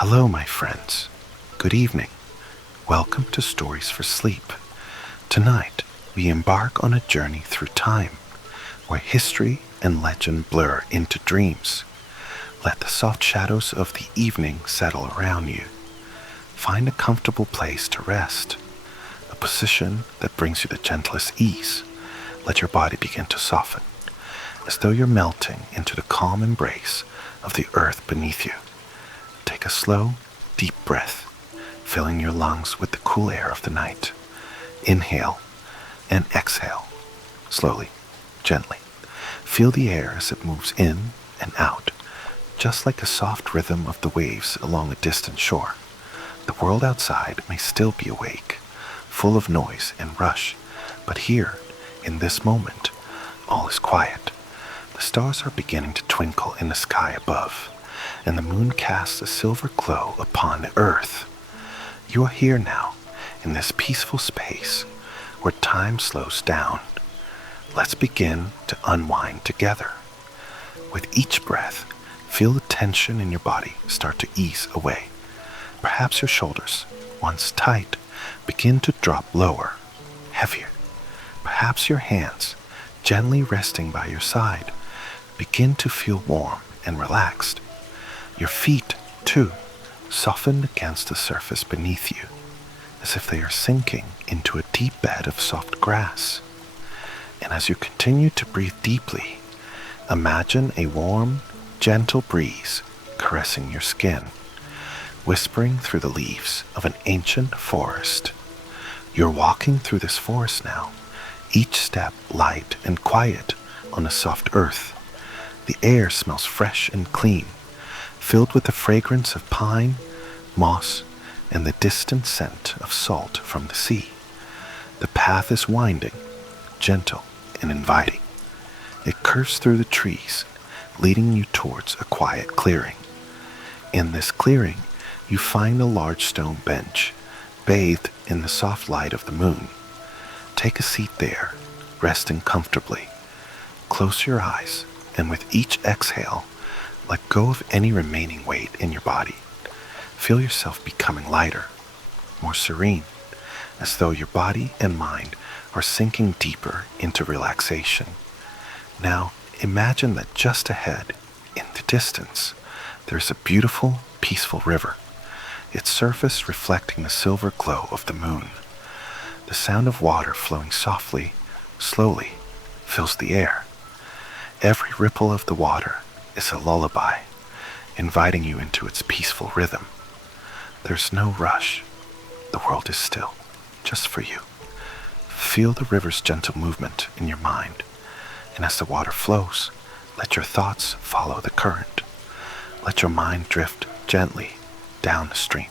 Hello, my friends. Good evening. Welcome to Stories for Sleep. Tonight, we embark on a journey through time, where history and legend blur into dreams. Let the soft shadows of the evening settle around you. Find a comfortable place to rest, a position that brings you the gentlest ease. Let your body begin to soften, as though you're melting into the calm embrace of the earth beneath you. Take a slow, deep breath, filling your lungs with the cool air of the night. Inhale and exhale, slowly, gently. Feel the air as it moves in and out, just like a soft rhythm of the waves along a distant shore. The world outside may still be awake, full of noise and rush, but here, in this moment, all is quiet. The stars are beginning to twinkle in the sky above, and the moon casts a silver glow upon the earth. You are here now, in this peaceful space, where time slows down. Let's begin to unwind together. With each breath, feel the tension in your body start to ease away. Perhaps your shoulders, once tight, begin to drop lower, heavier. Perhaps your hands, gently resting by your side, begin to feel warm and relaxed. Your feet, too, soften against the surface beneath you, as if they are sinking into a deep bed of soft grass. And as you continue to breathe deeply, imagine a warm, gentle breeze caressing your skin, whispering through the leaves of an ancient forest. You're walking through this forest now, each step light and quiet on the soft earth. The air smells fresh and clean, filled with the fragrance of pine, moss, and the distant scent of salt from the sea. The path is winding, gentle and inviting. It curves through the trees, leading you towards a quiet clearing. In this clearing, you find a large stone bench, bathed in the soft light of the moon. Take a seat there, resting comfortably. Close your eyes, and with each exhale, let go of any remaining weight in your body. Feel yourself becoming lighter, more serene, as though your body and mind are sinking deeper into relaxation. Now, imagine that just ahead, in the distance, there's a beautiful, peaceful river, its surface reflecting the silver glow of the moon. The sound of water flowing softly, slowly, fills the air. Every ripple of the water is a lullaby, inviting you into its peaceful rhythm. There's no rush. The world is still, just for you. Feel the river's gentle movement in your mind, and as the water flows, let your thoughts follow the current. Let your mind drift gently down the stream,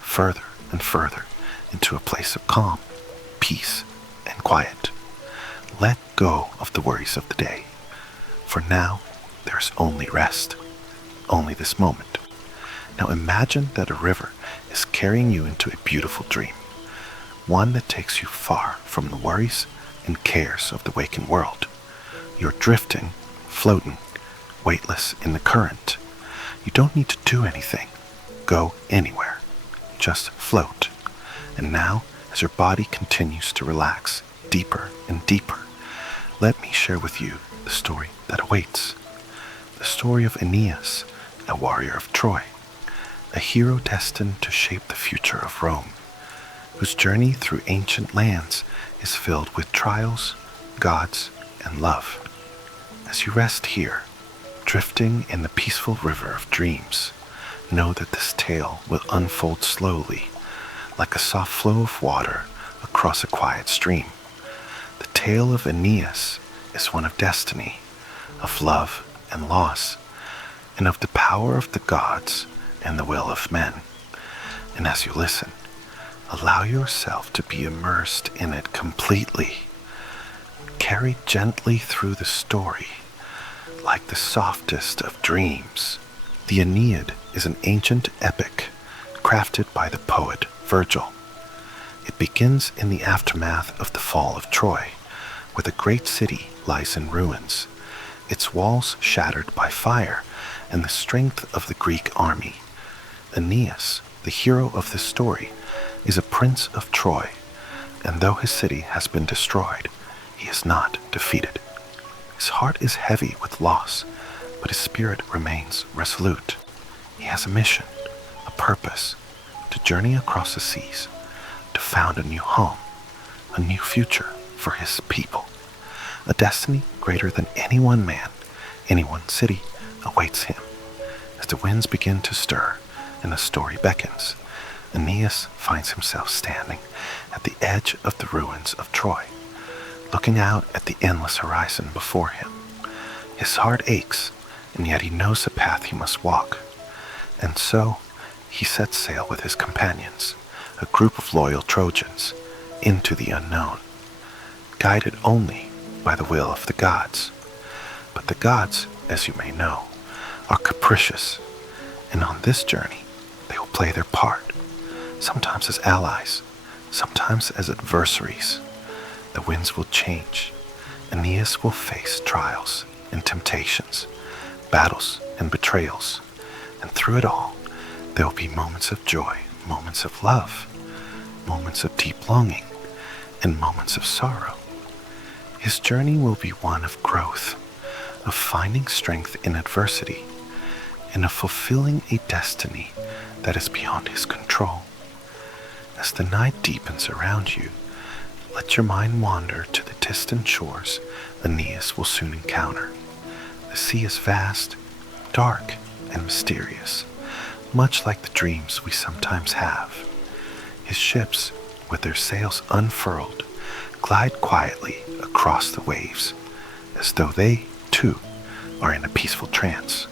further and further into a place of calm, peace, and quiet. Let go of the worries of the day. For now, there's only rest, only this moment. Now imagine that a river is carrying you into a beautiful dream, one that takes you far from the worries and cares of the waking world. You're drifting, floating, weightless in the current. You don't need to do anything, go anywhere, just float. And now, as your body continues to relax deeper and deeper, let me share with you the story that awaits. The story of Aeneid, a warrior of Troy, a hero destined to shape the future of Rome, whose journey through ancient lands is filled with trials, gods, and love. As you rest here, drifting in the peaceful river of dreams, know that this tale will unfold slowly, like a soft flow of water across a quiet stream. The tale of Aeneid is one of destiny, of love and loss, and of the power of the gods and the will of men. And as you listen, allow yourself to be immersed in it completely, carried gently through the story, like the softest of dreams. The Aeneid is an ancient epic crafted by the poet Virgil. It begins in the aftermath of the fall of Troy, where the great city lies in ruins, its walls shattered by fire and the strength of the Greek army. Aeneas, the hero of this story, is a prince of Troy, and though his city has been destroyed, he is not defeated. His heart is heavy with loss, but his spirit remains resolute. He has a mission, a purpose, to journey across the seas, to found a new home, a new future for his people. A destiny greater than any one man, any one city awaits him. As the winds begin to stir and the story beckons, Aeneas finds himself standing at the edge of the ruins of Troy, looking out at the endless horizon before him. His heart aches, and yet he knows the path he must walk. And so he sets sail with his companions, a group of loyal Trojans, into the unknown, guided only by the will of the gods. But the gods, as you may know, are capricious, and on this journey they will play their part, sometimes as allies, sometimes as adversaries. The winds will change. Aeneas will face trials and temptations, battles and betrayals, and through it all, there will be moments of joy, moments of love, moments of deep longing, and moments of sorrow. His journey will be one of growth, of finding strength in adversity, and of fulfilling a destiny that is beyond his control. As the night deepens around you, let your mind wander to the distant shores Aeneas will soon encounter. The sea is vast, dark, and mysterious, much like the dreams we sometimes have. His ships, with their sails unfurled, glide quietly across the waves, as though they, too, are in a peaceful trance.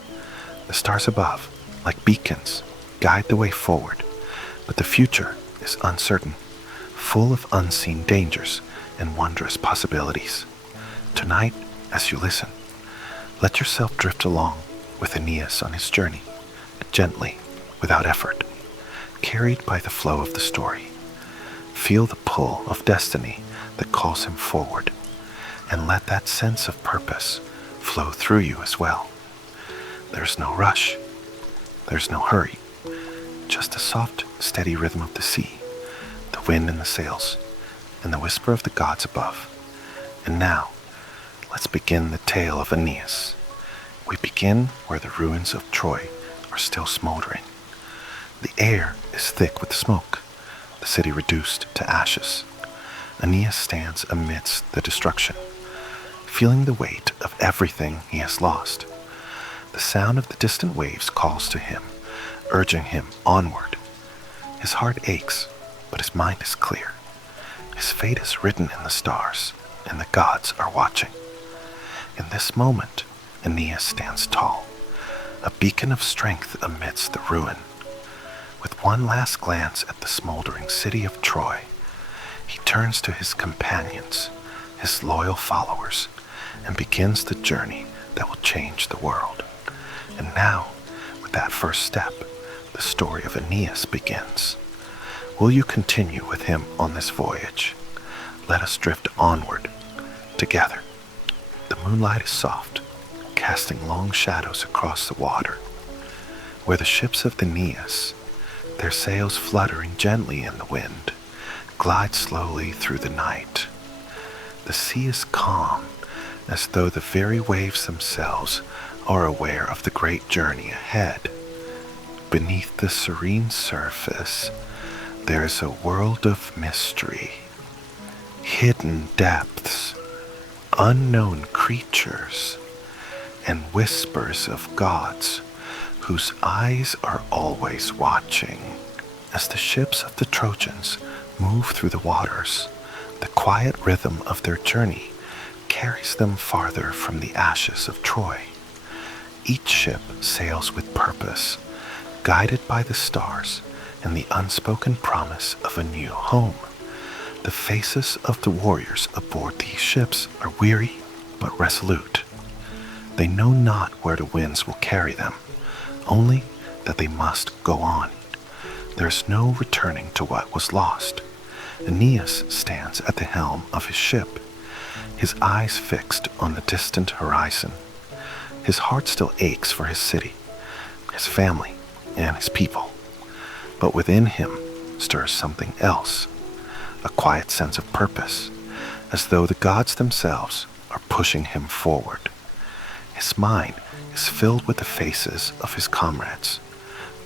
The stars above, like beacons, guide the way forward, but the future is uncertain, full of unseen dangers and wondrous possibilities. Tonight, as you listen, let yourself drift along with Aeneas on his journey, gently, without effort, carried by the flow of the story. Feel the pull of destiny that calls him forward, and let that sense of purpose flow through you as well. There's no rush, there's no hurry, just a soft, steady rhythm of the sea, the wind in the sails, and the whisper of the gods above. And now, let's begin the tale of Aeneas. We begin where the ruins of Troy are still smoldering. The air is thick with smoke, the city reduced to ashes. Aeneas stands amidst the destruction, feeling the weight of everything he has lost. The sound of the distant waves calls to him, urging him onward. His heart aches, but his mind is clear. His fate is written in the stars, and the gods are watching. In this moment, Aeneas stands tall, a beacon of strength amidst the ruin. With one last glance at the smoldering city of Troy, he turns to his companions, his loyal followers, and begins the journey that will change the world. And now, with that first step, the story of Aeneas begins. Will you continue with him on this voyage? Let us drift onward, together. The moonlight is soft, casting long shadows across the water. Where the ships of Aeneas, their sails fluttering gently in the wind, glide slowly through the night. The sea is calm, as though the very waves themselves are aware of the great journey ahead. Beneath the serene surface, there is a world of mystery, hidden depths, unknown creatures, and whispers of gods whose eyes are always watching. As the ships of the Trojans move through the waters, the quiet rhythm of their journey carries them farther from the ashes of Troy. Each ship sails with purpose, guided by the stars and the unspoken promise of a new home. The faces of the warriors aboard these ships are weary but resolute. They know not where the winds will carry them, only that they must go on. There is no returning to what was lost. Aeneas stands at the helm of his ship, his eyes fixed on the distant horizon. His heart still aches for his city, his family, and his people. But within him stirs something else, a quiet sense of purpose, as though the gods themselves are pushing him forward. His mind is filled with the faces of his comrades,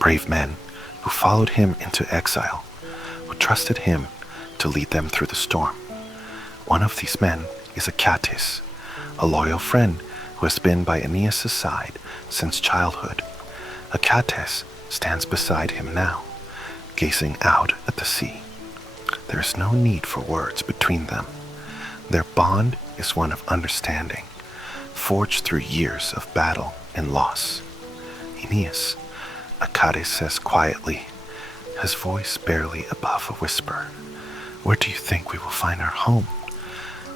brave men who followed him into exile, who trusted him to lead them through the storm. One of these men is Achates, a loyal friend who has been by Aeneas' side since childhood. Achates stands beside him now, gazing out at the sea. There is no need for words between them. Their bond is one of understanding, forged through years of battle and loss. Aeneas, Achates says quietly, his voice barely above a whisper, where do you think we will find our home?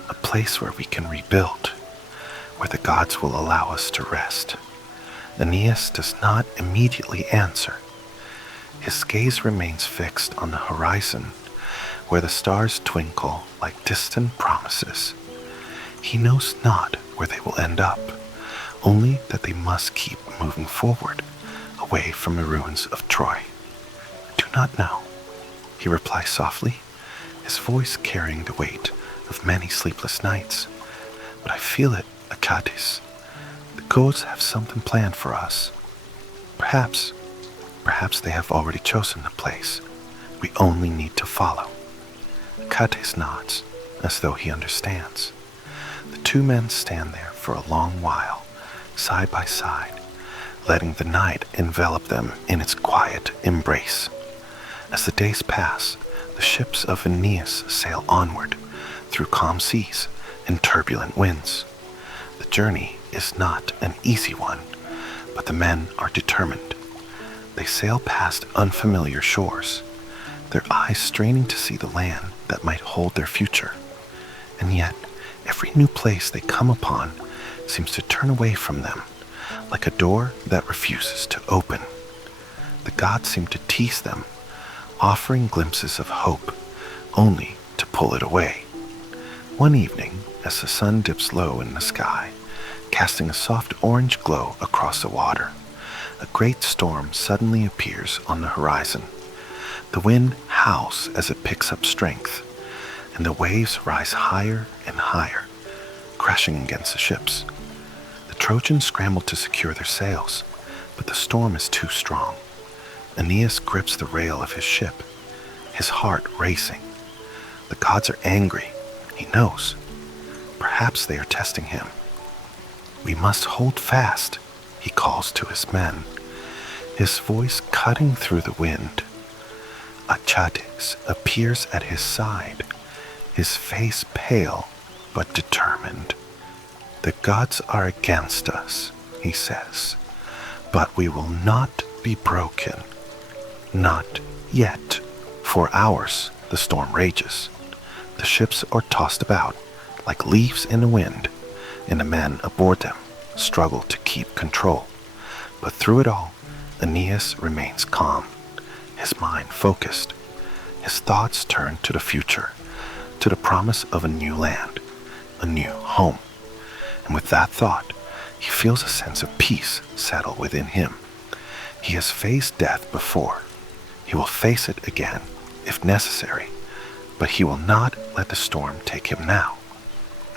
A place where we can rebuild, where the gods will allow us to rest. Aeneas does not immediately answer. His gaze remains fixed on the horizon, where the stars twinkle like distant promises. He knows not where they will end up, only that they must keep moving forward, away from the ruins of Troy. I do not know, he replies softly, his voice carrying the weight of many sleepless nights. But I feel it, Achates. The gods have something planned for us. Perhaps they have already chosen the place. We only need to follow. Achates nods, as though he understands. The two men stand there for a long while, side by side, letting the night envelop them in its quiet embrace. As the days pass, the ships of Aeneas sail onward through calm seas and turbulent winds. The journey is not an easy one, but the men are determined. They sail past unfamiliar shores, their eyes straining to see the land that might hold their future. And yet, every new place they come upon seems to turn away from them, like a door that refuses to open. The gods seem to tease them, offering glimpses of hope, only to pull it away. One evening, as the sun dips low in the sky, casting a soft orange glow across the water, a great storm suddenly appears on the horizon. The wind howls as it picks up strength, and the waves rise higher and higher, crashing against the ships. The Trojans scramble to secure their sails, but the storm is too strong. Aeneas grips the rail of his ship, his heart racing. The gods are angry, he knows. Perhaps they are testing him. We must hold fast, he calls to his men, his voice cutting through the wind. Achates appears at his side, his face pale but determined. The gods are against us, he says, but we will not be broken. Not yet. For hours the storm rages. The ships are tossed about like leaves in the wind, and the men aboard them struggle to keep control. But through it all, Aeneas remains calm, his mind focused. His thoughts turn to the future, to the promise of a new land, a new home. And with that thought, he feels a sense of peace settle within him. He has faced death before. He will face it again, if necessary, but he will not let the storm take him now.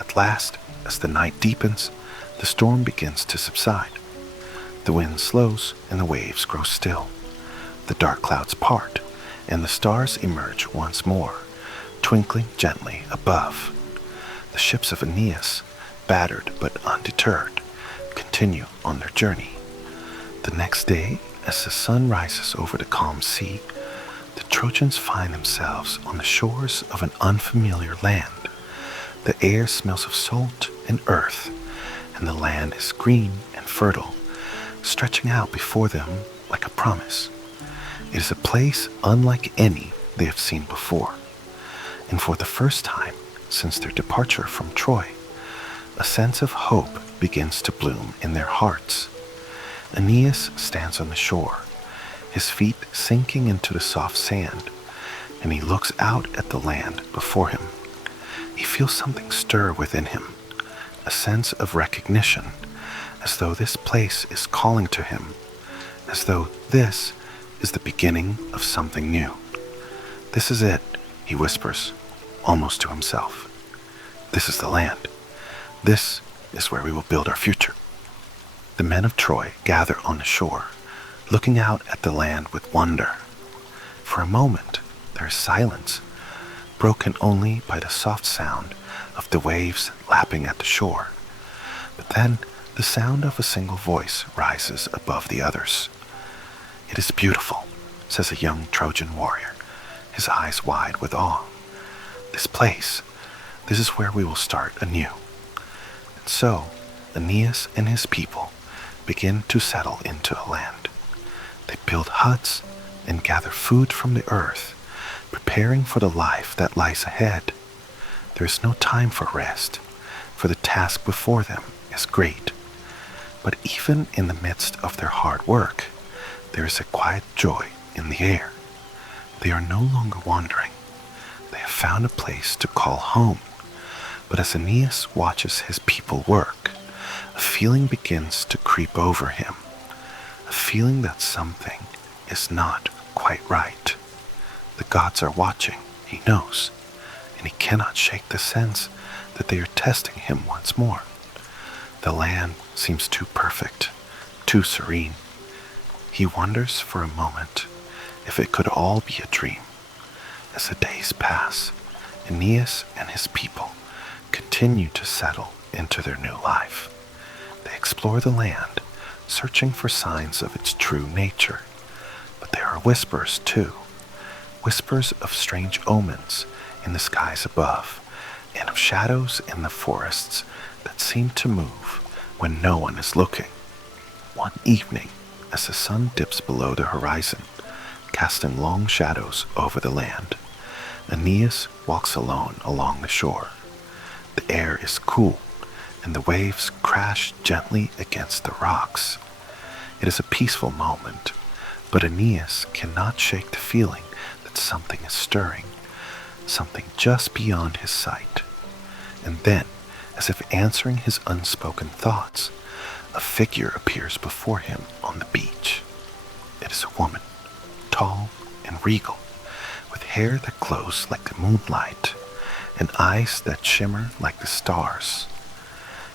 At last, as the night deepens, the storm begins to subside. The wind slows and the waves grow still. The dark clouds part, and the stars emerge once more, twinkling gently above. The ships of Aeneas, battered but undeterred, continue on their journey. The next day, as the sun rises over the calm sea, the Trojans find themselves on the shores of an unfamiliar land. The air smells of salt and earth, and the land is green and fertile, stretching out before them like a promise. It is a place unlike any they have seen before, and for the first time since their departure from Troy, a sense of hope begins to bloom in their hearts. Aeneas stands on the shore, his feet sinking into the soft sand, and he looks out at the land before him. He feels something stir within him, a sense of recognition, as though this place is calling to him, as though this is the beginning of something new. This is it, he whispers, almost to himself. This is the land. This is where we will build our future. The men of Troy gather on the shore, looking out at the land with wonder. For a moment, there is silence, broken only by the soft sound of the waves lapping at the shore. But then, the sound of a single voice rises above the others. It is beautiful, says a young Trojan warrior, his eyes wide with awe. This place, this is where we will start anew. And so, Aeneas and his people begin to settle into a land. They build huts and gather food from the earth, preparing for the life that lies ahead. There is no time for rest, for the task before them is great. But even in the midst of their hard work, there is a quiet joy in the air. They are no longer wandering. They have found a place to call home. But as Aeneas watches his people work, a feeling begins to creep over him. A feeling that something is not quite right. The gods are watching, he knows, and he cannot shake the sense that they are testing him once more. The land seems too perfect, too serene. He wonders for a moment if it could all be a dream. As the days pass, Aeneas and his people continue to settle into their new life. They explore the land, searching for signs of its true nature. But there are whispers too, whispers of strange omens in the skies above, and of shadows in the forests that seem to move when no one is looking. One evening, as the sun dips below the horizon, casting long shadows over the land, Aeneas walks alone along the shore. The air is cool, and the waves crash gently against the rocks. It is a peaceful moment, but Aeneas cannot shake the feeling that something is stirring, something just beyond his sight. And then, as if answering his unspoken thoughts, a figure appears before him on the beach. It is a woman, tall and regal, with hair that glows like the moonlight, and eyes that shimmer like the stars.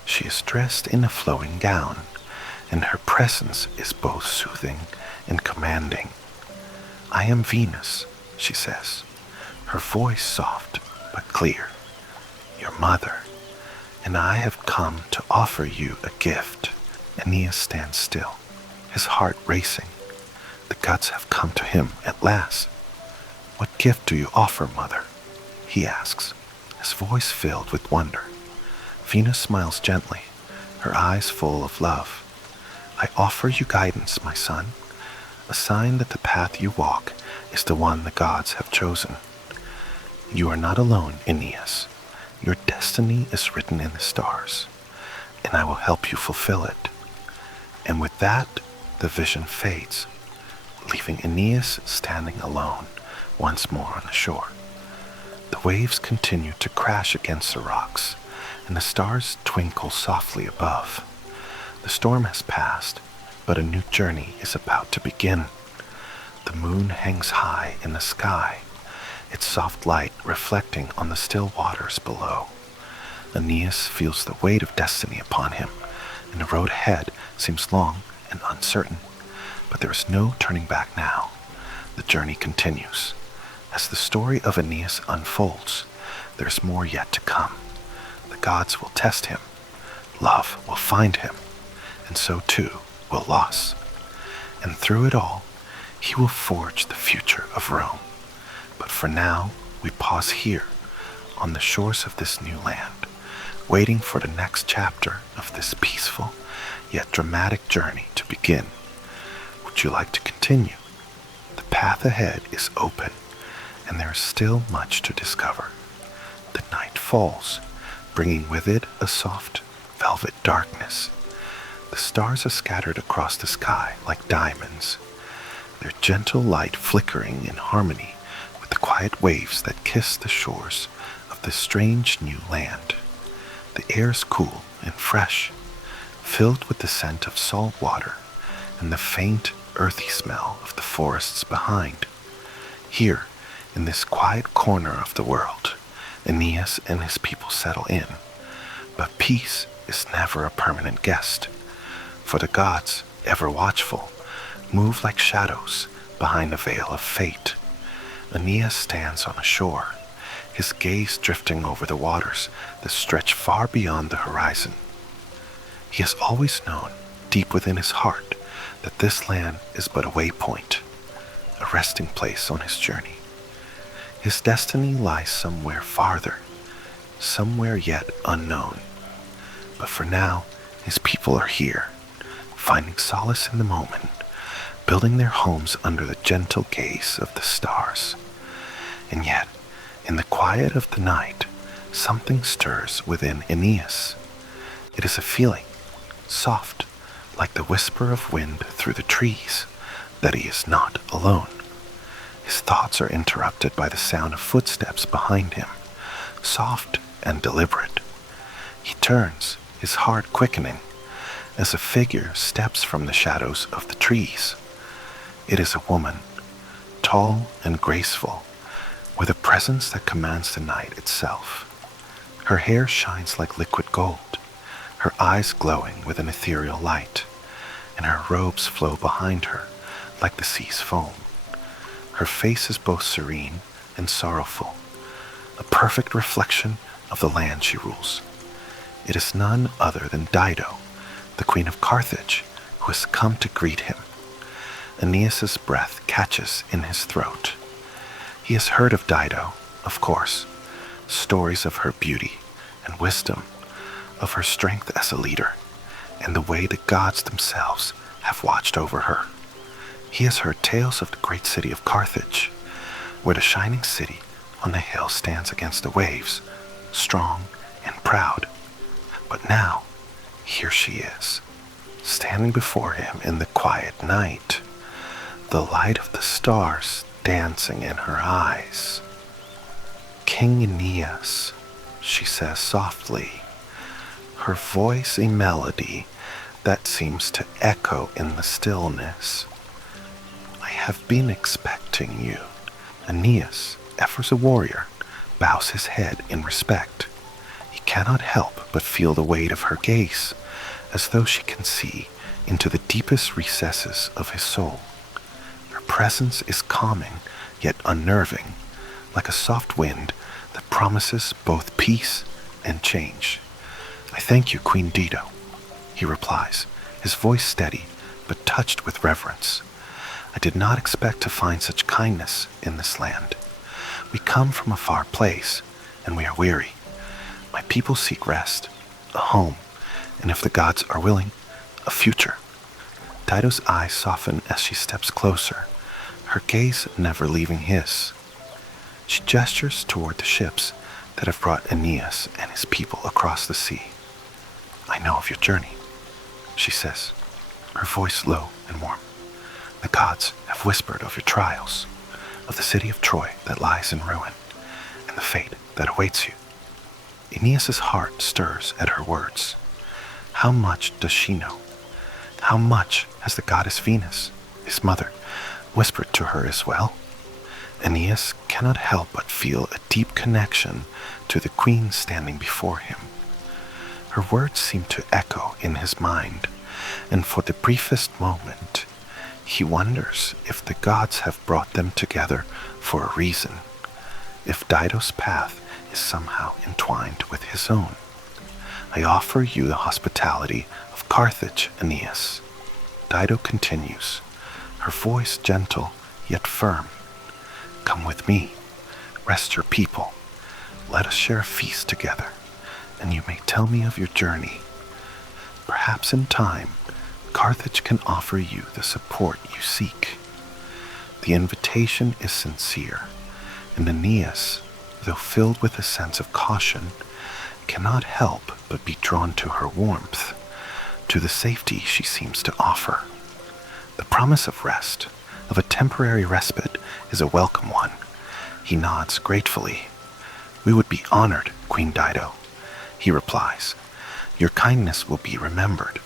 She is dressed in a flowing gown, and her presence is both soothing and commanding. "I am Venus," she says, her voice soft but clear, "your mother, and I have come to offer you a gift." Aeneas stands still, his heart racing. The gods have come to him at last. "What gift do you offer, mother?" he asks, his voice filled with wonder. Venus smiles gently, her eyes full of love. "I offer you guidance, my son, a sign that the path you walk is the one the gods have chosen. You are not alone, Aeneas. Your destiny is written in the stars, and I will help you fulfill it." And with that, the vision fades, leaving Aeneas standing alone once more on the shore. The waves continue to crash against the rocks, and the stars twinkle softly above. The storm has passed, but a new journey is about to begin. The moon hangs high in the sky, its soft light reflecting on the still waters below. Aeneas feels the weight of destiny upon him, and the road ahead seems long and uncertain. But there is no turning back now. The journey continues. As the story of Aeneas unfolds, there is more yet to come. The gods will test him. Love will find him. And so too will loss. And through it all, he will forge the future of Rome. But for now, we pause here, on the shores of this new land, waiting for the next chapter of this peaceful yet dramatic journey to begin. Would you like to continue? The path ahead is open, and there is still much to discover. The night falls, bringing with it a soft, velvet darkness. The stars are scattered across the sky like diamonds, their gentle light flickering in harmony with the quiet waves that kiss the shores of this strange new land. The air is cool and fresh, filled with the scent of salt water and the faint, earthy smell of the forests behind. Here, in this quiet corner of the world, Aeneas and his people settle in. But peace is never a permanent guest, for the gods, ever watchful, move like shadows behind a veil of fate. Aeneas stands on a shore, his gaze drifting over the waters that stretch far beyond the horizon. He has always known, deep within his heart, that this land is but a waypoint, a resting place on his journey. His destiny lies somewhere farther, somewhere yet unknown. But for now, his people are here, finding solace in the moment, building their homes under the gentle gaze of the stars. And yet, in the quiet of the night, something stirs within Aeneas. It is a feeling, soft, like the whisper of wind through the trees, that he is not alone. His thoughts are interrupted by the sound of footsteps behind him, soft and deliberate. He turns, his heart quickening, as a figure steps from the shadows of the trees. It is a woman, tall and graceful, with a presence that commands the night itself. Her hair shines like liquid gold, her eyes glowing with an ethereal light, and her robes flow behind her like the sea's foam. Her face is both serene and sorrowful, a perfect reflection of the land she rules. It is none other than Dido, the queen of Carthage, who has come to greet him. Aeneas's breath catches in his throat. He has heard of Dido, of course, stories of her beauty and wisdom, of her strength as a leader, and the way the gods themselves have watched over her. He has heard tales of the great city of Carthage, where the shining city on the hill stands against the waves, strong and proud. But now, here she is, standing before him in the quiet night, the light of the stars dancing in her eyes. "King Aeneas," she says softly, her voice a melody that seems to echo in the stillness. "I have been expecting you." Aeneas, ever a warrior, bows his head in respect. He cannot help but feel the weight of her gaze, as though she can see into the deepest recesses of his soul. Her presence is calming yet unnerving, like a soft wind that promises both peace and change. "I thank you, Queen Dido," he replies, his voice steady but touched with reverence. "I did not expect to find such kindness in this land. We come from a far place, and we are weary. My people seek rest, a home, and if the gods are willing, a future." Dido's eyes soften as she steps closer, her gaze never leaving his. She gestures toward the ships that have brought Aeneas and his people across the sea. "I know of your journey," she says, her voice low and warm. "The gods have whispered of your trials, of the city of Troy that lies in ruin, and the fate that awaits you." Aeneas's heart stirs at her words. How much does she know? How much has the goddess Venus, his mother, whispered to her as well? Aeneas cannot help but feel a deep connection to the queen standing before him. Her words seem to echo in his mind, and for the briefest moment, he wonders if the gods have brought them together for a reason, if Dido's path is somehow entwined with his own. "I offer you the hospitality of Carthage, Aeneas." Dido continues, her voice gentle yet firm. "Come with me, rest your people, let us share a feast together, and you may tell me of your journey. Perhaps in time, Carthage can offer you the support you seek." The invitation is sincere, and Aeneas, though filled with a sense of caution, cannot help but be drawn to her warmth, to the safety she seems to offer. The promise of rest, of a temporary respite, is a welcome one. He nods gratefully. "We would be honored, Queen Dido," he replies. "Your kindness will be remembered."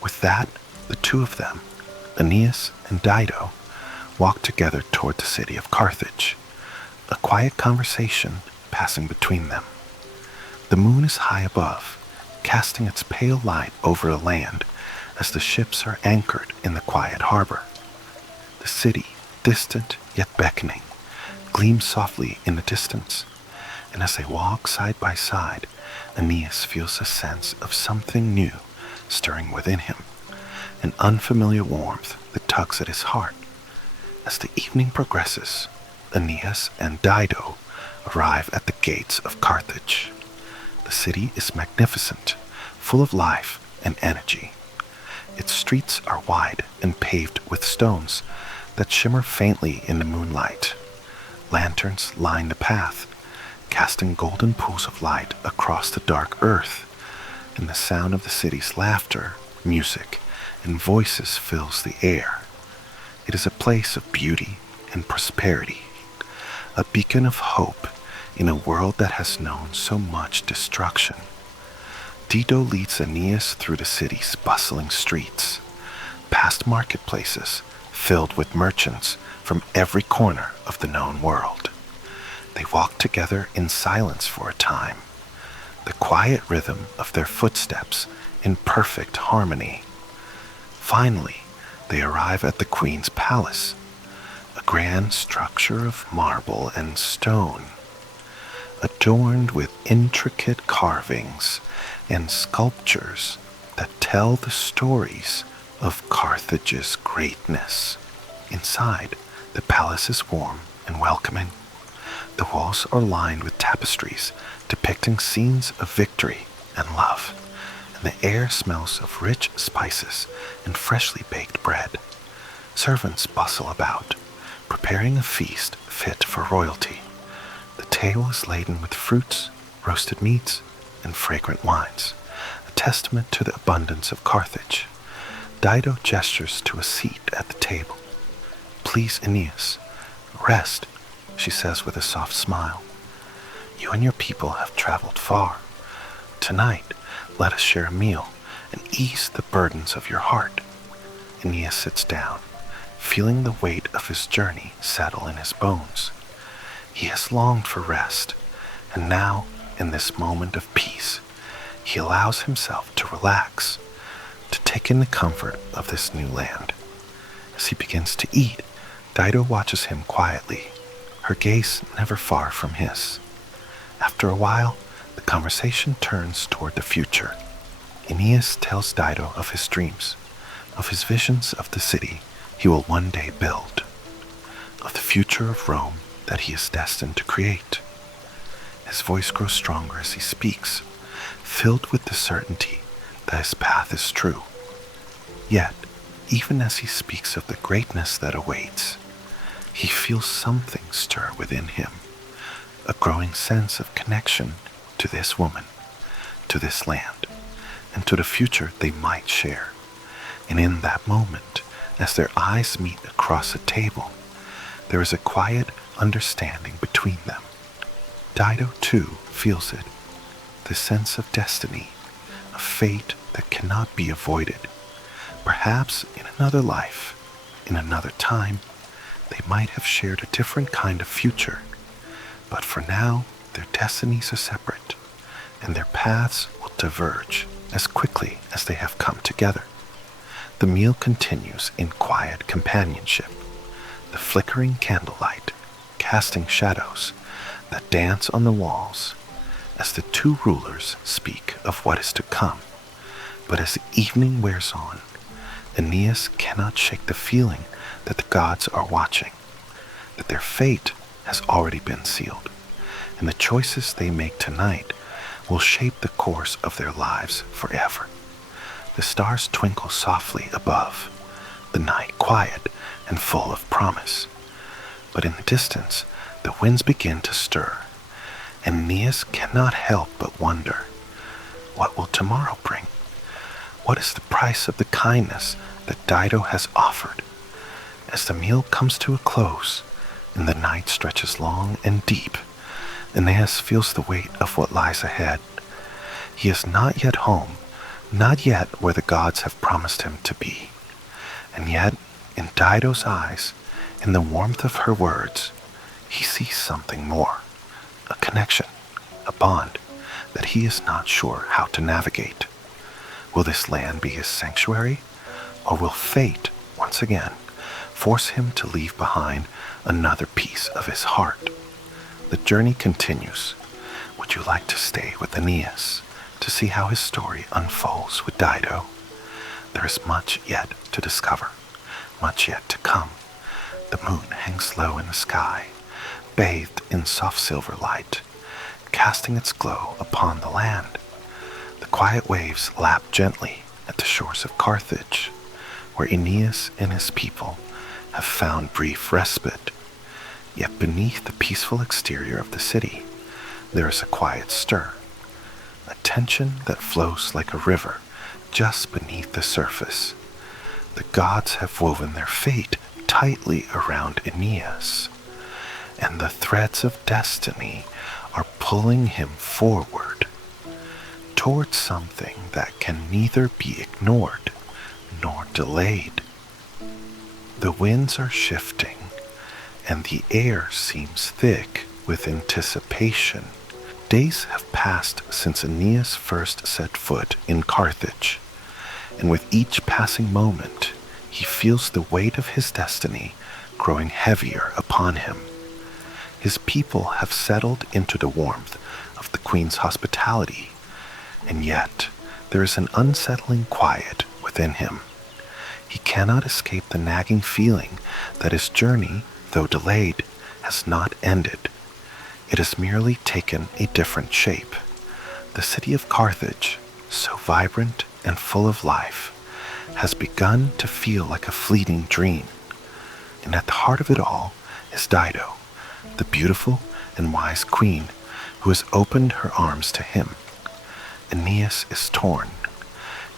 With that, the two of them, Aeneas and Dido walk together toward the city of Carthage, a quiet conversation passing between them. The moon is high above, casting its pale light over the land as the ships are anchored in the quiet harbor. The city, distant yet beckoning, gleams softly in the distance, and as they walk side by side, Aeneas feels a sense of something new stirring within him, an unfamiliar warmth that tugs at his heart. As the evening progresses, Aeneas and Dido arrive at the gates of Carthage. The city is magnificent, full of life and energy. Its streets are wide and paved with stones that shimmer faintly in the moonlight. Lanterns line the path, casting golden pools of light across the dark earth, and the sound of the city's laughter, music, and voices fills the air. It is a place of beauty and prosperity, a beacon of hope in a world that has known so much destruction. Dido leads Aeneas through the city's bustling streets, past marketplaces filled with merchants from every corner of the known world. They walk together in silence for a time, the quiet rhythm of their footsteps in perfect harmony. Finally, they arrive at the Queen's palace, a grand structure of marble and stone, adorned with intricate carvings and sculptures that tell the stories of Carthage's greatness. Inside, the palace is warm and welcoming. The walls are lined with tapestries depicting scenes of victory and love, and the air smells of rich spices and freshly baked bread. Servants bustle about, preparing a feast fit for royalty. The table is laden with fruits, roasted meats, and fragrant wines, a testament to the abundance of Carthage. Dido gestures to a seat at the table. "Please, Aeneas, rest," she says with a soft smile. "You and your people have traveled far. Tonight, let us share a meal and ease the burdens of your heart." Aeneas sits down, feeling the weight of his journey settle in his bones. He has longed for rest, and now, in this moment of peace, he allows himself to relax, to take in the comfort of this new land. As he begins to eat, Dido watches him quietly, her gaze never far from his. After a while, the conversation turns toward the future. Aeneas tells Dido of his dreams, of his visions of the city he will one day build, of the future of Rome that he is destined to create. His voice grows stronger as he speaks, filled with the certainty that his path is true. Yet, even as he speaks of the greatness that awaits, he feels something stir within him, a growing sense of connection to this woman, to this land, and to the future they might share. And in that moment, as their eyes meet across a table, there is a quiet understanding between them. Dido, too, feels it, the sense of destiny, a fate that cannot be avoided. Perhaps in another life, in another time, they might have shared a different kind of future. But for now, their destinies are separate, and their paths will diverge as quickly as they have come together. The meal continues in quiet companionship, the flickering candlelight casting shadows that dance on the walls as the two rulers speak of what is to come. But as the evening wears on, Aeneas cannot shake the feeling that the gods are watching, that their fate has already been sealed, and the choices they make tonight will shape the course of their lives forever. The stars twinkle softly above, the night quiet and full of promise. But in the distance, the winds begin to stir, and Aeneas cannot help but wonder, what will tomorrow bring? What is the price of the kindness that Dido has offered? As the meal comes to a close, and the night stretches long and deep, Aeneas feels the weight of what lies ahead. He is not yet home, not yet where the gods have promised him to be. And yet, in Dido's eyes, in the warmth of her words, he sees something more, a connection, a bond that he is not sure how to navigate. Will this land be his sanctuary, or will fate, once again, force him to leave behind another piece of his heart? The journey continues. Would you like to stay with Aeneas to see how his story unfolds with Dido? There is much yet to discover, much yet to come. The moon hangs low in the sky, bathed in soft silver light, casting its glow upon the land. The quiet waves lap gently at the shores of Carthage, where Aeneas and his people have found brief respite. Yet beneath the peaceful exterior of the city, there is a quiet stir, a tension that flows like a river just beneath the surface. The gods have woven their fate tightly around Aeneas, and the threads of destiny are pulling him forward towards something that can neither be ignored nor delayed. The winds are shifting, and the air seems thick with anticipation. Days have passed since Aeneas first set foot in Carthage, and with each passing moment, he feels the weight of his destiny growing heavier upon him. His people have settled into the warmth of the Queen's hospitality, and yet there is an unsettling quiet within him. He cannot escape the nagging feeling that his journey, though delayed, has not ended. It has merely taken a different shape. The city of Carthage, so vibrant and full of life, has begun to feel like a fleeting dream. And at the heart of it all is Dido, the beautiful and wise queen who has opened her arms to him. Aeneas is torn.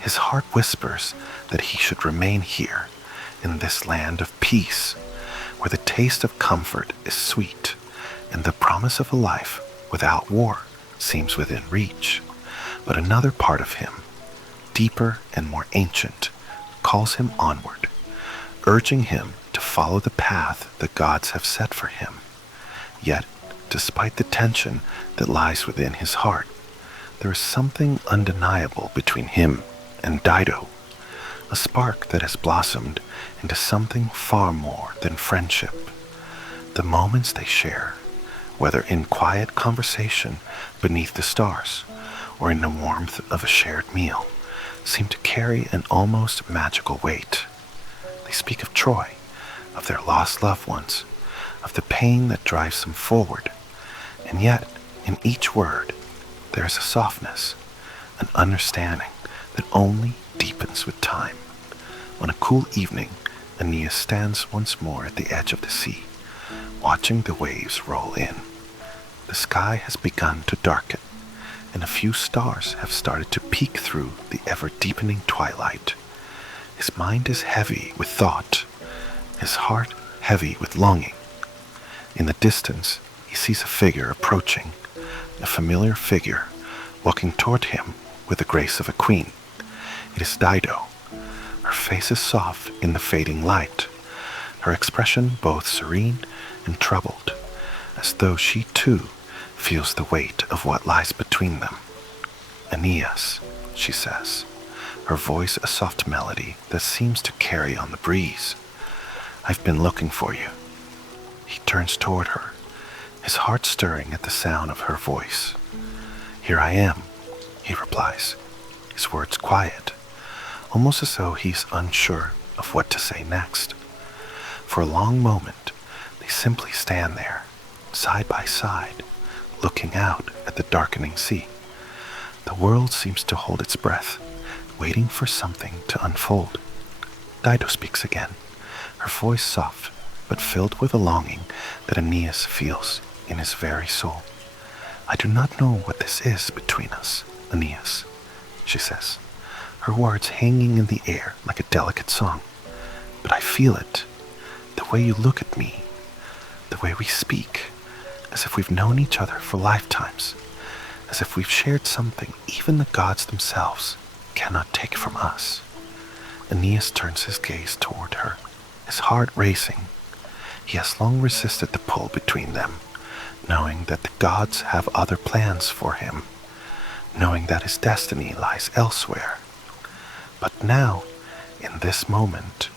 His heart whispers that he should remain here, in this land of peace, where the taste of comfort is sweet, and the promise of a life without war seems within reach. But another part of him, deeper and more ancient, calls him onward, urging him to follow the path the gods have set for him. Yet, despite the tension that lies within his heart, there is something undeniable between him and Dido, a spark that has blossomed into something far more than friendship. The moments they share, whether in quiet conversation beneath the stars or in the warmth of a shared meal, seem to carry an almost magical weight. They speak of Troy, of their lost loved ones, of the pain that drives them forward, and yet in each word there is a softness, an understanding that only deepens with time. On a cool evening, Aeneas stands once more at the edge of the sea, watching the waves roll in. The sky has begun to darken, and a few stars have started to peek through the ever-deepening twilight. His mind is heavy with thought, his heart heavy with longing. In the distance, he sees a figure approaching, a familiar figure walking toward him with the grace of a queen. It is Dido. Her face is soft in the fading light, her expression both serene and troubled, as though she too feels the weight of what lies between them. "Aeneas," she says, her voice a soft melody that seems to carry on the breeze. "I've been looking for you." He turns toward her, his heart stirring at the sound of her voice. "Here I am," he replies, his words quiet, almost as though he's unsure of what to say next. For a long moment, they simply stand there, side by side, looking out at the darkening sea. The world seems to hold its breath, waiting for something to unfold. Dido speaks again, her voice soft but filled with a longing that Aeneas feels in his very soul. "I do not know what this is between us, Aeneas," she says, her words hanging in the air like a delicate song. "But I feel it, the way you look at me, the way we speak, as if we've known each other for lifetimes, as if we've shared something even the gods themselves cannot take from us. Aeneas turns his gaze toward her, his heart racing. He has long resisted the pull between them, knowing that the gods have other plans for him, knowing that his destiny lies elsewhere. But now, in this moment,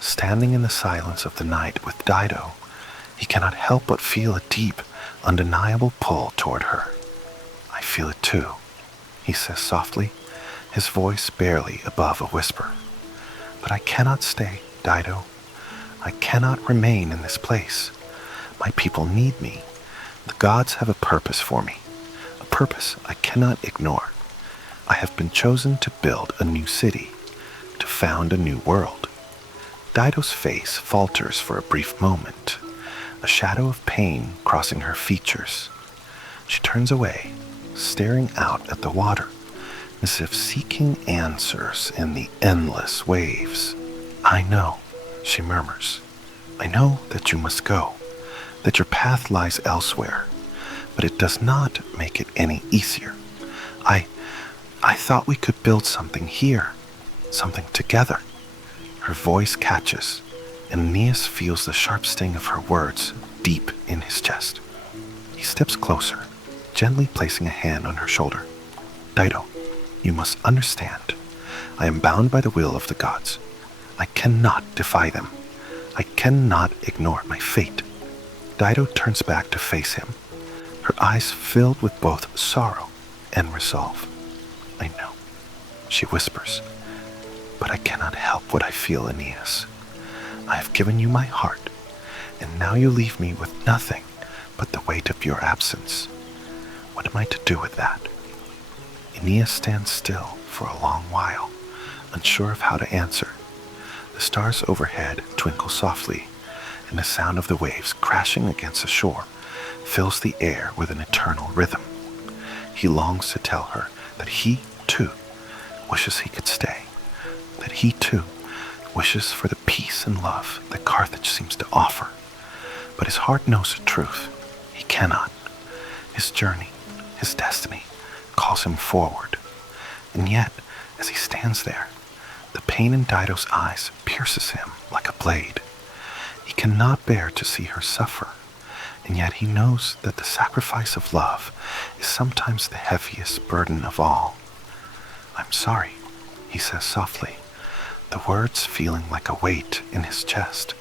standing in the silence of the night with Dido, he cannot help but feel a deep, undeniable pull toward her. "I feel it too," he says softly, his voice barely above a whisper. "But I cannot stay, Dido. I cannot remain in this place. My people need me. The gods have a purpose for me, a purpose I cannot ignore. I have been chosen to build a new city, to found a new world." Dido's face falters for a brief moment, a shadow of pain crossing her features. She turns away, staring out at the water, as if seeking answers in the endless waves. "I know," she murmurs. "I know that you must go, that your path lies elsewhere, but it does not make it any easier. I thought we could build something here, something together." Her voice catches, and Aeneas feels the sharp sting of her words deep in his chest. He steps closer, gently placing a hand on her shoulder. "Dido, you must understand. I am bound by the will of the gods. I cannot defy them. I cannot ignore my fate." Dido turns back to face him, her eyes filled with both sorrow and resolve. "I know," she whispers, "but I cannot help what I feel, Aeneas. I have given you my heart, and now you leave me with nothing but the weight of your absence. What am I to do with that?" Aeneas stands still for a long while, unsure of how to answer. The stars overhead twinkle softly, and the sound of the waves crashing against the shore fills the air with an eternal rhythm. He longs to tell her that he, too, wishes he could stay, that he, too, wishes for the peace and love that Carthage seems to offer. But his heart knows the truth. He cannot. His journey, his destiny, calls him forward. And yet, as he stands there, the pain in Dido's eyes pierces him like a blade. He cannot bear to see her suffer, and yet he knows that the sacrifice of love is sometimes the heaviest burden of all. "I'm sorry," he says softly, the words feeling like a weight in his chest.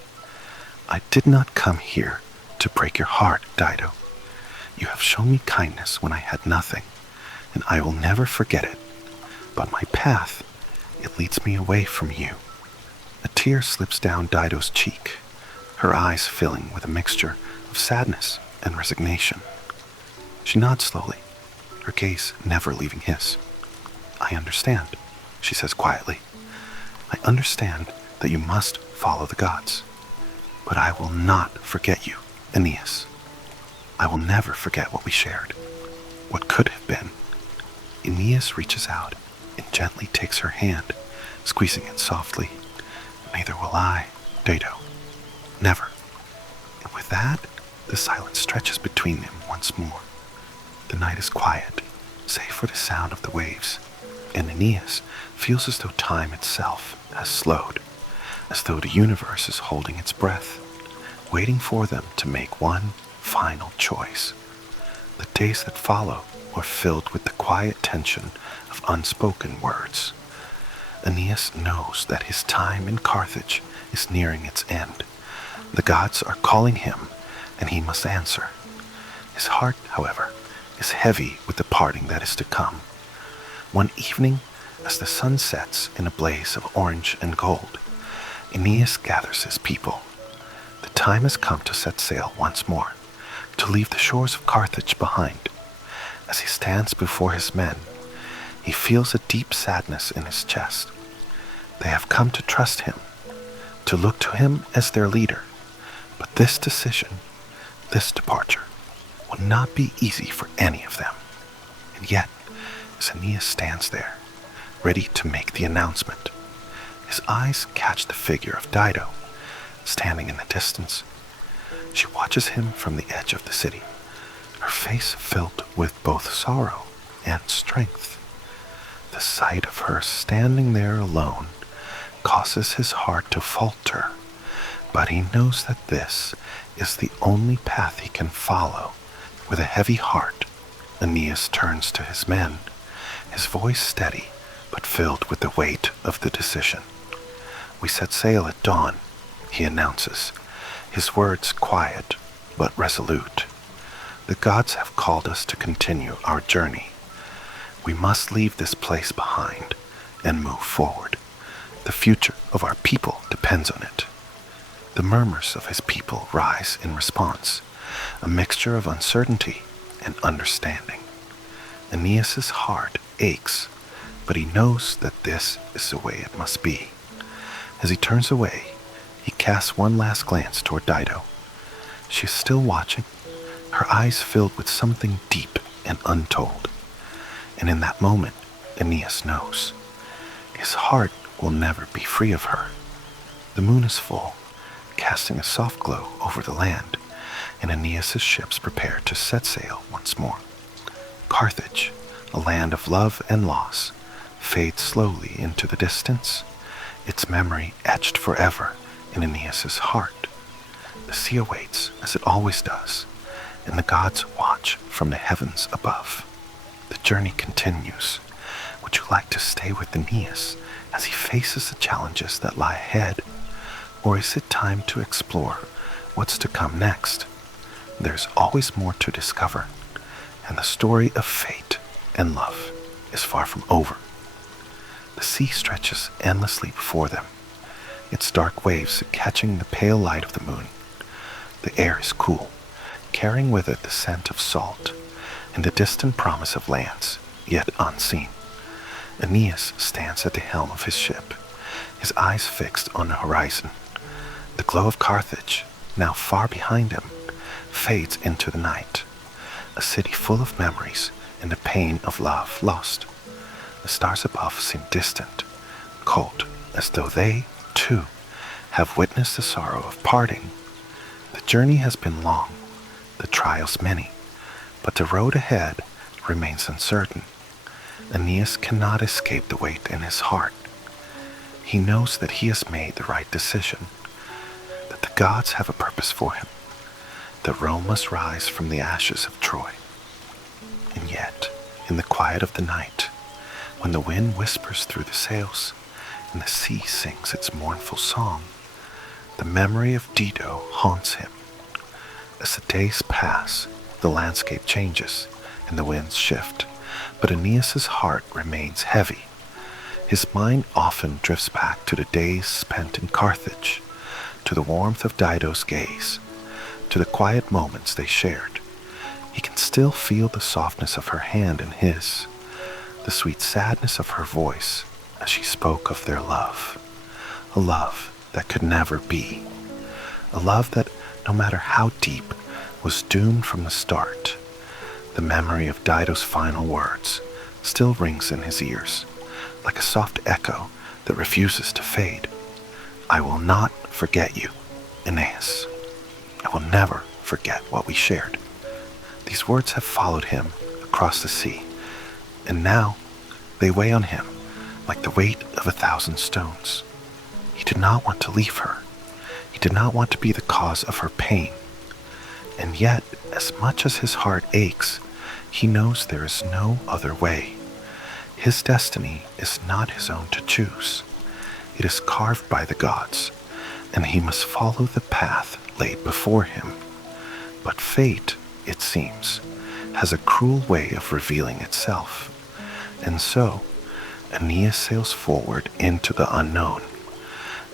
"I did not come here to break your heart, Dido. You have shown me kindness when I had nothing, and I will never forget it. But my path, it leads me away from you." A tear slips down Dido's cheek, her eyes filling with a mixture of sadness and resignation. She nods slowly, her gaze never leaving his. "I understand," she says quietly. "I understand that you must follow the gods. But I will not forget you, Aeneas. I will never forget what we shared, what could have been." Aeneas reaches out and gently takes her hand, squeezing it softly. "Neither will I, Dido. Never." And with that, the silence stretches between them once more. The night is quiet, save for the sound of the waves, and Aeneas feels as though time itself has slowed, as though the universe is holding its breath, waiting for them to make one final choice. The days that follow were filled with the quiet tension of unspoken words. Aeneas knows that his time in Carthage is nearing its end. The gods are calling him, and he must answer. His heart, however, is heavy with the parting that is to come. One evening, as the sun sets in a blaze of orange and gold, Aeneas gathers his people. The time has come to set sail once more, to leave the shores of Carthage behind. As he stands before his men, he feels a deep sadness in his chest. They have come to trust him, to look to him as their leader. But this decision, this departure, would not be easy for any of them. And yet, as Aeneas stands there, ready to make the announcement, his eyes catch the figure of Dido, standing in the distance. She watches him from the edge of the city, her face filled with both sorrow and strength. The sight of her standing there alone causes his heart to falter, but he knows that this is the only path he can follow. With a heavy heart, Aeneas turns to his men, his voice steady but filled with the weight of the decision. "We set sail at dawn," he announces, his words quiet but resolute. "The gods have called us to continue our journey. We must leave this place behind and move forward. The future of our people depends on it." The murmurs of his people rise in response, a mixture of uncertainty and understanding. Aeneas's heart aches, but he knows that this is the way it must be. As he turns away, he casts one last glance toward Dido. She is still watching, her eyes filled with something deep and untold. And in that moment, Aeneas knows. His heart will never be free of her. The moon is full, casting a soft glow over the land, and Aeneas's ships prepare to set sail once more. Carthage, a land of love and loss, fades slowly into the distance, its memory etched forever in Aeneas's heart. The sea awaits, as it always does, and the gods watch from the heavens above. The journey continues. Would you like to stay with Aeneas as he faces the challenges that lie ahead? Or is it time to explore what's to come next? There's always more to discover, and the story of fate and love is far from over. The sea stretches endlessly before them, its dark waves catching the pale light of the moon. The air is cool, carrying with it the scent of salt and the distant promise of lands yet unseen. Aeneas stands at the helm of his ship, his eyes fixed on the horizon. The glow of Carthage, now far behind him, fades into the night, a city full of memories and the pain of love lost. The stars above seem distant, cold, as though they, too, have witnessed the sorrow of parting. The journey has been long, the trials many, but the road ahead remains uncertain. Aeneas cannot escape the weight in his heart. He knows that he has made the right decision, that the gods have a purpose for him, that Rome must rise from the ashes of Troy. And yet, in the quiet of the night, when the wind whispers through the sails and the sea sings its mournful song, the memory of Dido haunts him. As the days pass, the landscape changes and the winds shift, but Aeneas's heart remains heavy. His mind often drifts back to the days spent in Carthage, to the warmth of Dido's gaze, to the quiet moments they shared. He can still feel the softness of her hand in his, the sweet sadness of her voice as she spoke of their love, a love that could never be, a love that, no matter how deep, was doomed from the start. The memory of Dido's final words still rings in his ears, like a soft echo that refuses to fade. "I will not forget you, Aeneas. I will never forget what we shared." These words have followed him across the sea, and now they weigh on him like the weight of 1,000 stones. He did not want to leave her. He did not want to be the cause of her pain. And yet, as much as his heart aches, he knows there is no other way. His destiny is not his own to choose. It is carved by the gods, and he must follow the path laid before him. But fate, it seems, has a cruel way of revealing itself. And so, Aeneas sails forward into the unknown,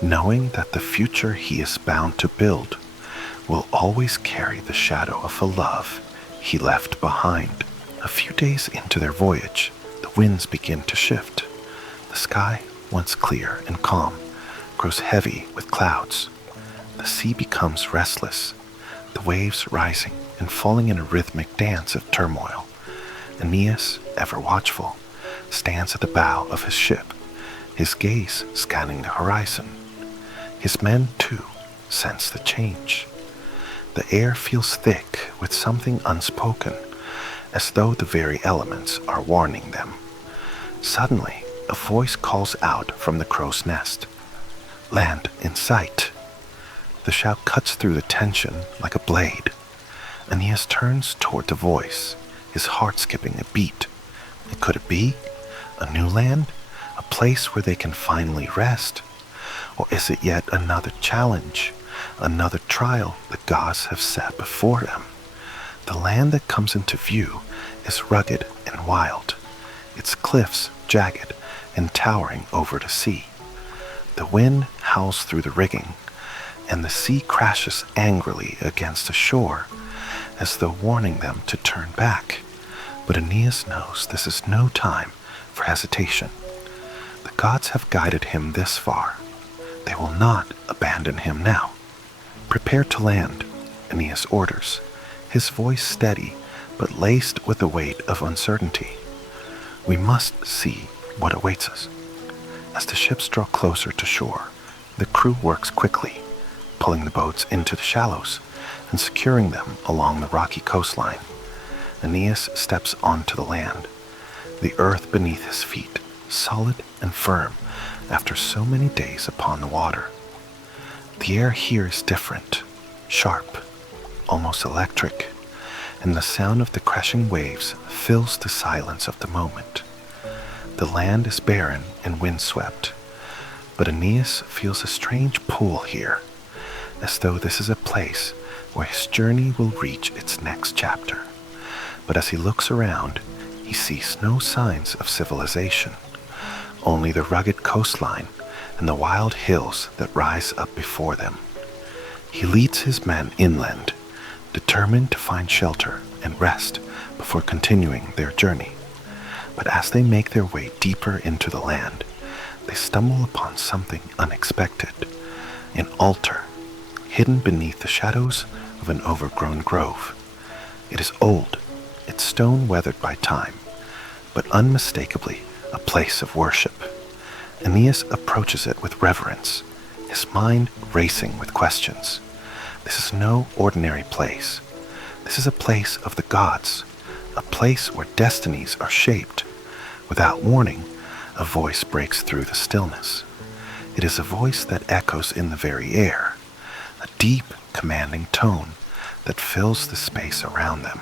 knowing that the future he is bound to build will always carry the shadow of a love he left behind. A few days into their voyage, the winds begin to shift. The sky, once clear and calm, grows heavy with clouds. The sea becomes restless, the waves rising and falling in a rhythmic dance of turmoil. Aeneas, ever watchful, stands at the bow of his ship, his gaze scanning the horizon. His men, too, sense the change. The air feels thick with something unspoken, as though the very elements are warning them. Suddenly, a voice calls out from the crow's nest. Land in sight. The shout cuts through the tension like a blade. Aeneas turns toward the voice, his heart skipping a beat. And could it be? A new land? A place where they can finally rest? Or is it yet another challenge, another trial the gods have set before them? The land that comes into view is rugged and wild, its cliffs jagged and towering over the sea. The wind howls through the rigging, and the sea crashes angrily against the shore, as though warning them to turn back. But Aeneas knows this is no time for hesitation. The gods have guided him this far. They will not abandon him now. Prepare to land, Aeneas orders, his voice steady but laced with the weight of uncertainty. We must see what awaits us. As the ships draw closer to shore, the crew works quickly, pulling the boats into the shallows and securing them along the rocky coastline. Aeneas steps onto the land, the earth beneath his feet, solid and firm after so many days upon the water. The air here is different, sharp, almost electric, and the sound of the crashing waves fills the silence of the moment. The land is barren and windswept, but Aeneas feels a strange pull here, as though this is a place where his journey will reach its next chapter. But as he looks around, he sees no signs of civilization, only the rugged coastline and the wild hills that rise up before them. He leads his men inland, determined to find shelter and rest before continuing their journey. But as they make their way deeper into the land, they stumble upon something unexpected, an altar hidden beneath the shadows of an overgrown grove. It is old, its stone weathered by time, but unmistakably a place of worship. Aeneas approaches it with reverence, his mind racing with questions. This is no ordinary place. This is a place of the gods, a place where destinies are shaped. Without warning, a voice breaks through the stillness. It is a voice that echoes in the very air, a deep, commanding tone that fills the space around them.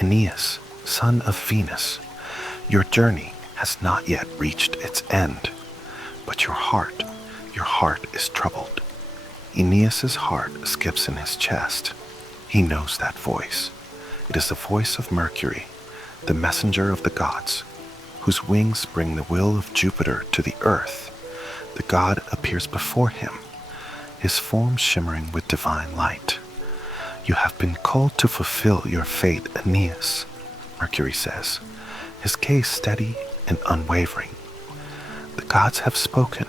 Aeneas, son of Venus, your journey has not yet reached its end, but your heart is troubled. Aeneas's heart skips in his chest. He knows that voice. It is the voice of Mercury, the messenger of the gods, whose wings bring the will of Jupiter to the earth. The god appears before him, his form shimmering with divine light. You have been called to fulfill your fate, Aeneas, Mercury says, his gaze steady and unwavering. The gods have spoken,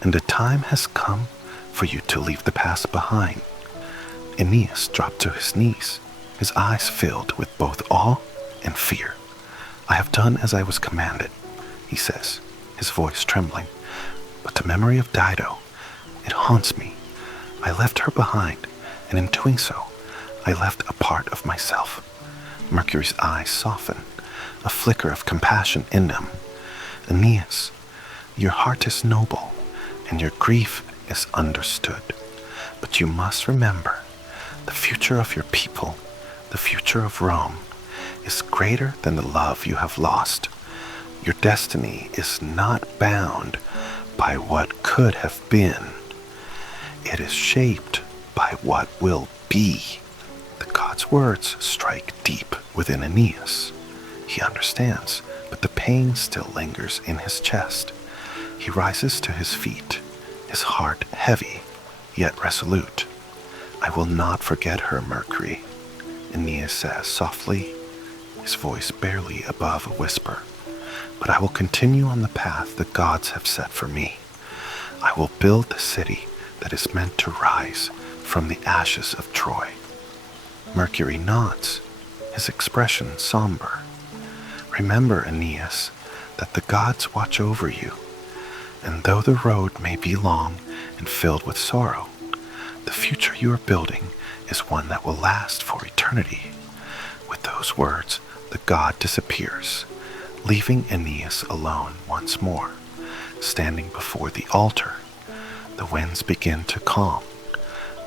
and the time has come for you to leave the past behind. Aeneas dropped to his knees, his eyes filled with both awe and fear. I have done as I was commanded, he says, his voice trembling. But the memory of Dido, it haunts me. I left her behind, and in doing so, I left a part of myself. Mercury's eyes soften, a flicker of compassion in them. Aeneas, your heart is noble, and your grief is understood. But you must remember, the future of your people, the future of Rome, is greater than the love you have lost. Your destiny is not bound by what could have been. It is shaped by what will be. The god's words strike deep within Aeneas. He understands, but the pain still lingers in his chest. He rises to his feet, his heart heavy, yet resolute. I will not forget her, Mercury, Aeneas says softly, his voice barely above a whisper. But I will continue on the path the gods have set for me. I will build the city that is meant to rise from the ashes of Troy. Mercury nods, his expression somber. Remember, Aeneas, that the gods watch over you, and though the road may be long and filled with sorrow, the future you are building is one that will last for eternity. With those words, the god disappears, leaving Aeneas alone once more, standing before the altar. The The winds begin to calm,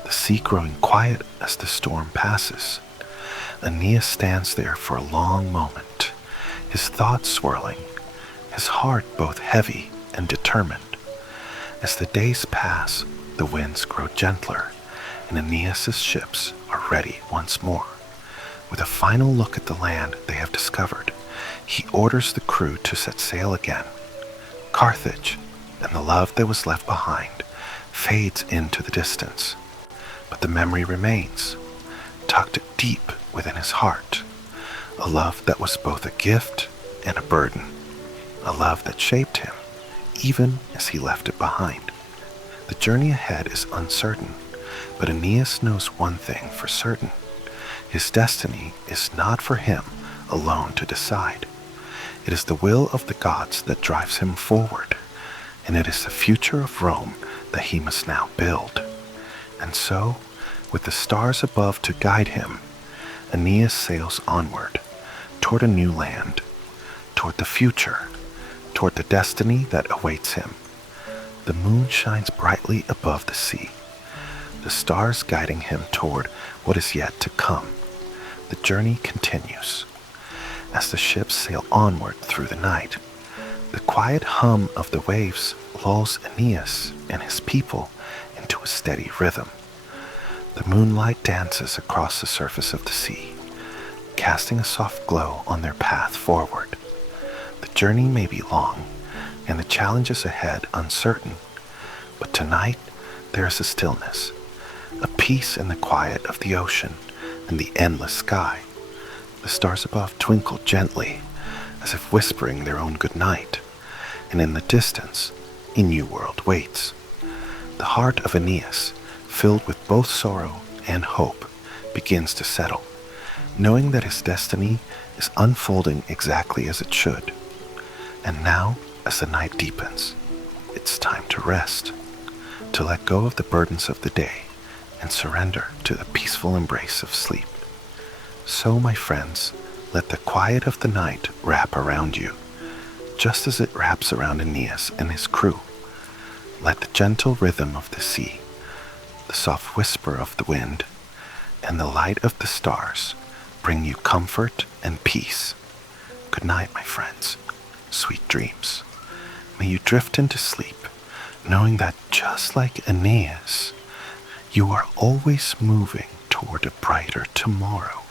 the sea growing quiet as the storm passes. Aeneas stands there for a long moment, his thoughts swirling, his heart both heavy and determined. As the days pass, the winds grow gentler, and Aeneas's ships are ready once more. With a final look at the land they have discovered, he orders the crew to set sail again. Carthage, and the love that was left behind, fades into the distance, but the memory remains, tucked deep within his heart, a love that was both a gift and a burden, a love that shaped him, even as he left it behind. The journey ahead is uncertain, but Aeneas knows one thing for certain. His destiny is not for him alone to decide. It is the will of the gods that drives him forward, and it is the future of Rome that he must now build. And so, with the stars above to guide him, Aeneas sails onward, toward a new land, toward the future, toward the destiny that awaits him. The moon shines brightly above the sea, the stars guiding him toward what is yet to come. The journey continues. As the ships sail onward through the night, the quiet hum of the waves lulls Aeneas and his people into a steady rhythm. The moonlight dances across the surface of the sea, casting a soft glow on their path forward. The journey may be long, and the challenges ahead uncertain, but tonight there is a stillness, a peace in the quiet of the ocean and the endless sky. The stars above twinkle gently, as if whispering their own good night, and in the distance, a new world waits. The heart of Aeneas, filled with both sorrow and hope, begins to settle, knowing that his destiny is unfolding exactly as it should. And now, as the night deepens, it's time to rest, to let go of the burdens of the day and surrender to the peaceful embrace of sleep. So, my friends, let the quiet of the night wrap around you, just as it wraps around Aeneas and his crew. Let the gentle rhythm of the sea, the soft whisper of the wind, and the light of the stars bring you comfort and peace. Good night, my friends. Sweet dreams. May you drift into sleep, knowing that just like Aeneas, you are always moving toward a brighter tomorrow.